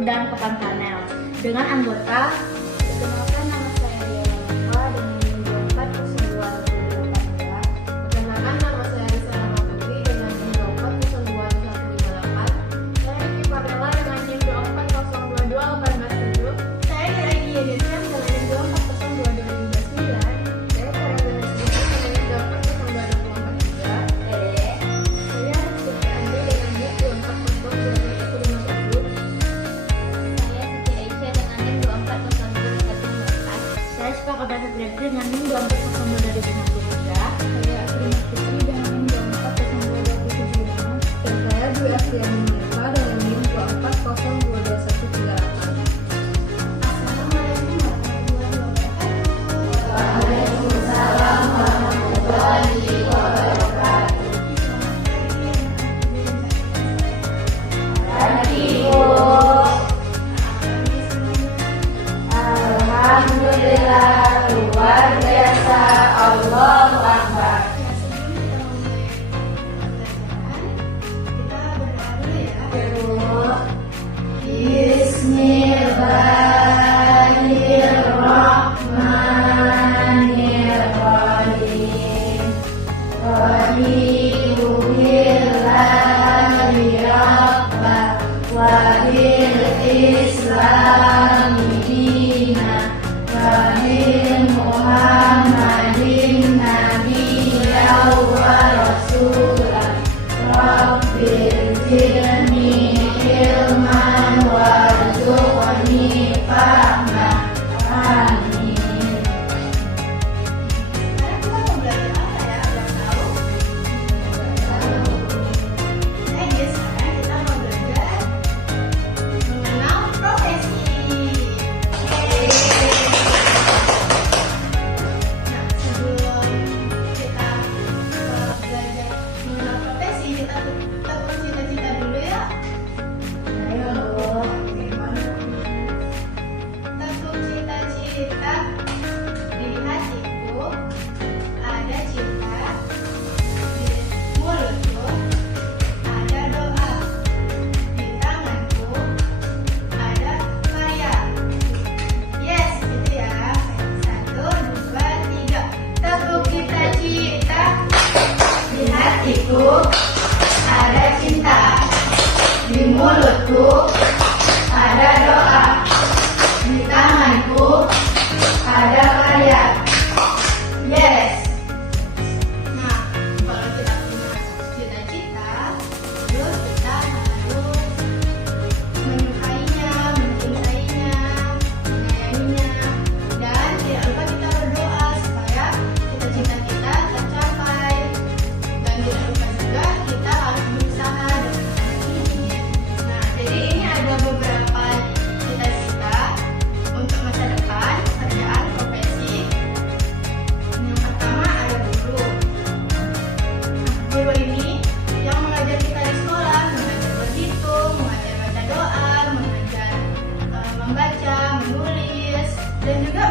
dan Pekan Panel dengan anggota. Perkenalkan, nama saya Diana dengan NIM 240218. Perkenalkan, nama saya Risa Ramadhani dengan NIM 240218. Saya Riki Pamela dengan NIM 24022187. Saya Niragi Yedesian dengan NIM 24022029. Saya Farah Ganesha dengan NIM 240223. Saya Rizky Andi dengan NIM 24022057. Saya Siti Aisyah dengan NIM 240214. Saya Sepakata Satriati dengan NIM 24022023. Saya Prima Putri dengan NIM 24022075. Dan saya Dwi Afriani Neva dengan NIM 24022138. Assalamualaikum warahmatullahi wabarakatuh. Waalaikumsalam warahmatullahi wabarakatuh. Alhamdulillah, luar biasa, Allahu Akbar. Bismillahirrahmanirrahim. Raditu billahi rabba wa bil islami dina wa bil muhammadin nabiyyan wa rasulan. Rabbil zidni ilman warzuqni fahman. Amin. Sekarang kita mau belajar apa ya? Ada yang tahu? Jadi sekarang kita mau belajar mengenal profesi. Nah, sebelum kita belajar mengenal profesi, kita tetapkan cita-cita dulu ya. Ayo, Bu. Tentu cita-cita di hatiku ada cinta, di mulutku ada doa, di tanganku ada karya. Yes, gitu ya. 1, 2, 3. Tepuk cita-cita. Di hatiku ada cinta, di mulutku ada doa, di tanganku ada karya. Yes. Nah, kalau kita punya cita-cita, terus kita harus menyukainya, mencintainya, menyayanginya, dan tidak lupa kita berdoa supaya cita-cita kita tercapai. Dan tidak lupa juga kita harus berusaha dengan cara ini. Nah, jadi ini ada beberapa cita-cita untuk masa depan, pekerjaan, profesi. Yang pertama ada guru. Nah, guru ini yang mengajar kita di sekolah, mengajar berhitung, mengajar baca doa, mengajar membaca, menulis, dan juga